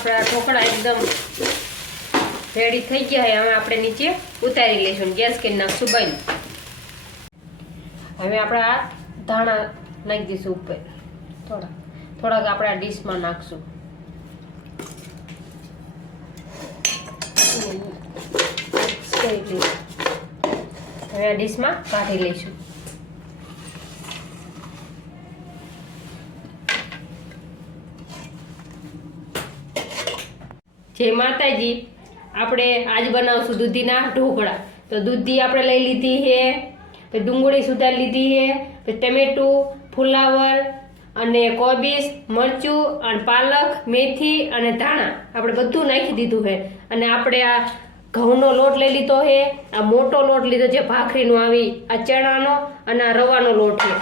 આપણા ઢોકળા એકદમ રેડી થઈ ગયા છે. હવે આપણે નીચે ઉતારી લઈશું. ગેસ કે નાખશું બંધ. હવે આપણે આ ધાણા નાખી દઈશું ઉપર. થોડા. થોડાક આપણે આ ડીશમાં નાખશું. હવે આ ડીશમાં કાઢી લઈશું. જય માતાજી આપણે આજ બનાવશું દૂધીના ઢોકળા. તો દૂધી આપણે લઈ લીધી છે પછી ડુંગળી સુધાર લીધી છે પછી ટમેટું, ફુલાવર અને કોબીસ મરચું અને પાલક, મેથી અને ધાણા આપણે બધું નાખી દીધું છે અને આપણે આ ઘઉંનો લોટ લઈ લીધો છે આ મોટો લોટ લીધો જે ભાખરીનો આવી, આ ચણાનો અને આ રવાનો લોટ છે.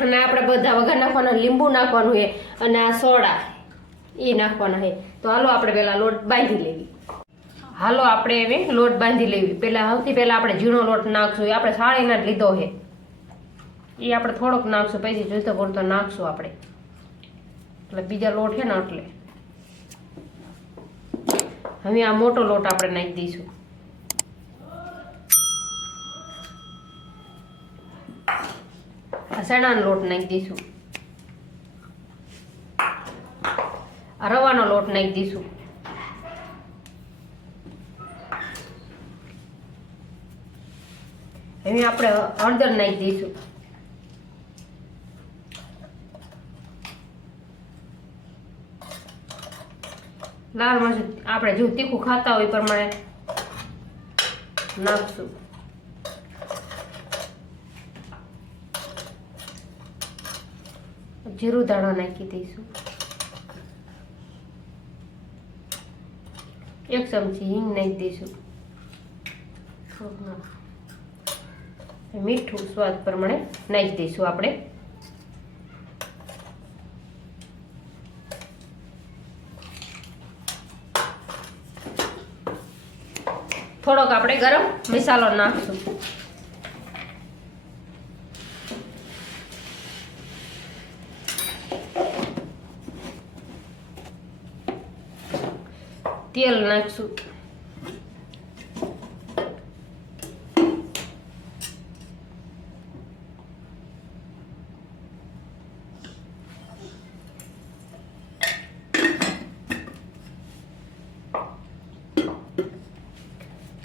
અને આપણે બધા વઘાર નાખવાનો, લીંબુ નાખવાનું છે અને આ સોડા. એ નાખવાના છે. તો હાલો આપણે પહેલાં લોટ બાંધી લેવી. હાલો આપણે હવે લોટ બાંધી લેવી. પહેલાં સૌથી પહેલાં આપણે ઝીણો લોટ નાખશું. એ આપણે સાળીના જ લીધો છે. એ આપણે થોડોક નાખશું. પછી જોઈતો પૂરતો નાખશું આપણે. એટલે બીજા લોટ છે ને એટલે હવે આ મોટો લોટ આપણે નાખી દઈશું. આ ચણાનો લોટ નાખી દઈશું. રવાનો લોટ નાખી દઈશું. એવી આપણે હળદર નાખી દઈશું. લાલ મરચું આપણે જેવું તીખું ખાતા હોય પ્રમાણે નાખશું. જીરું દાણા નાખી દઈશું. એક ચમચી હિંગ નાખી દઈશું મીઠું સ્વાદ પ્રમાણે નાખી દઈશું આપણે. થોડોક આપણે ગરમ મસાલો નાખશું. તેલ નાખશું.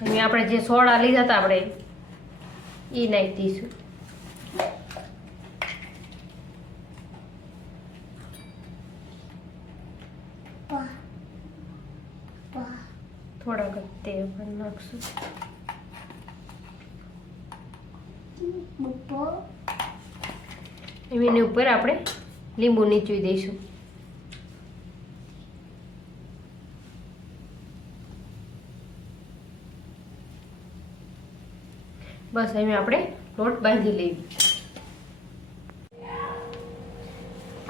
અને આપણે જે સોડા લીધા હતા આપણે એ નાખી દઈશું થોડાક જ પણ નાખશું. એની ઉપર આપણે લીંબુ નીચવી દઈશું. બસ એમ આપણે લોટ બાંધી લેવી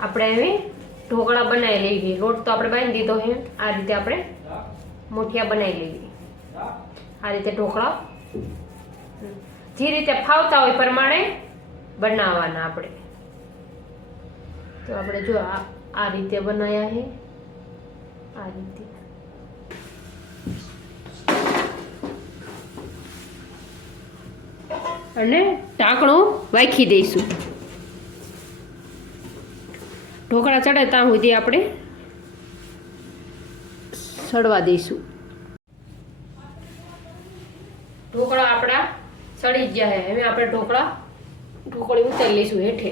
આપણે એવી ઢોકળા બનાવી લેવી લોટ તો આપણે બાંધી દીધો છે આ રીતે આપણે મુઠિયા બનાવી લેવી. આ રીતે ઢોકળા. જે રીતે ફાવતા હોય પ્રમાણે બનાવવાના આપણે. તો આપણે જો આ રીતે બનાવ્યા છે. આ રીતે. અને ઢાંકણું વાખી દઈશું. ઢોકળા ચડે ત્યાં સુધી આપણે સડવા દઈશું. ઢોકળા આપણા સડી ગયા છે હવે આપણે ઢોકળા ઢોકળી ઉતારી લઈશું હેઠે.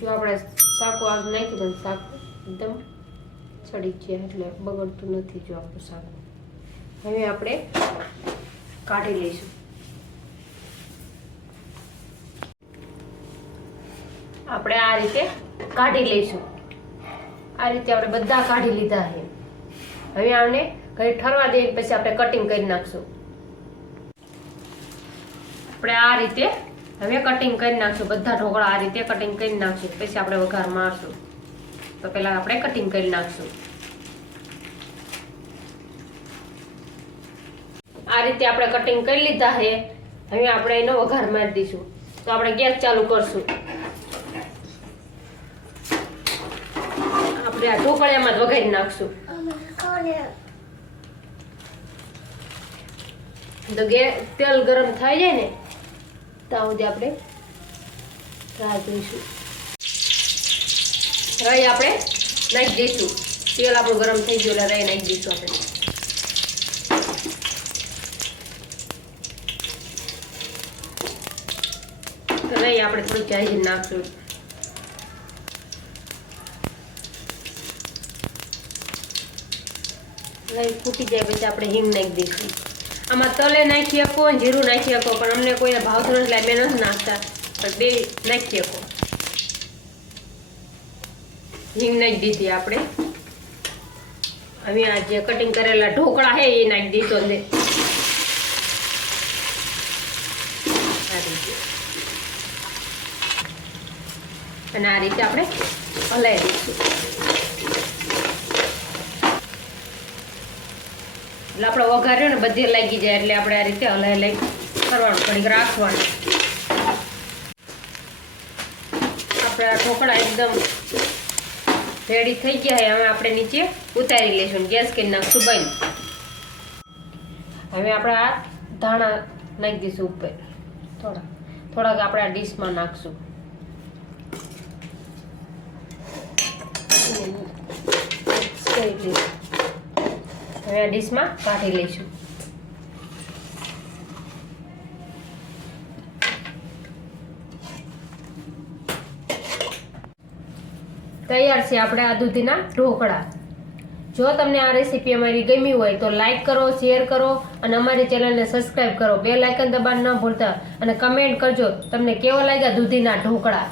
જો આપણે શાકો આગ નાખ્યું પણ શાક એકદમ સડી ગયા એટલે બગડતું નથી જો આપણું શાક. હવે આપણે કાઢી લઈશું. આપણે આ રીતે કાઢી લઈશું. આ રીતે આપણે બધા કાઢી લીધા છે. હવે આને ઘરે ઠરવા દઈએ પછી આપણે કટિંગ કરી નાખશું. આપણે આ રીતે હવે કટિંગ કરી નાખશું. બધા ઢોકળા આ રીતે કટિંગ કરી નાખશું. પછી આપણે વઘાર મારશું. તો પહેલાં આપણે કટિંગ કરી નાખશું. આ રીતે આપણે કટિંગ કરી લીધા છે. હવે આપણે એનો વઘાર મારી દઈશું. તો આપણે ગેસ ચાલુ કરશું. આપણે આ ઢોકળિયામાં જ વઘારી નાખશું. તો ગે તેલ ગરમ થઈ જાય ને ત્યાં સુધી આપણે રાહ જોઈશું. રાઈ આપણે નાખી દઈશું. તેલ આપણું ગરમ થઈ ગયું એટલે રાઈ નાખી દઈશું આપણે. રાઈ આપણે થોડું ચાઈ નાખશું. ફૂટી જાય પછી આપણે હિંગ નાખી દઈશું. આમાં તલે નાખી શકો, જીરું નાખી શકો, પણ અમને કોઈને ભાવતું નથી, એટલે અમે નથી નાખતા. પણ બે નાખી શકો. હિંગ નાખી દીધી આપણે. હવે આ જે કટિંગ કરેલા ઢોકળા છે, એ નાખી દીધો અંદર અને આ રીતે આપણે હલાવી દઈશું. એટલે આપણે વઘાર્યો ને બધે લાગી જાય એટલે આપણે આ રીતે હલાઈ હલાઈ કરવાનું પડી રાખવાનું. આપણે આ ઢોકળા એકદમ રેડી થઈ ગયા હવે આપણે નીચે ઉતારી લઈશું. ગેસ કરી નાખશું બંધ. હવે આપણે આ ધાણા નાખી દઈશું ઉપર. થોડા. થોડાક આપણે આ ડીશમાં નાખશું. કરી લઈશું. હવે આ ડીશમાં કાઢી લઈશું. તૈયાર છે આપણે આ દૂધીના ઢોકળા. જો તમને આ રેસીપી અમારી ગમી હોય તો લાઇક કરો, શેર કરો અને અમારી ચેનલને સબસ્ક્રાઇબ કરો. બે લાઇકન દબાણ ન ભૂલતા અને કમેન્ટ કરજો તમને કેવો લાગ્યા દૂધીના ઢોકળા.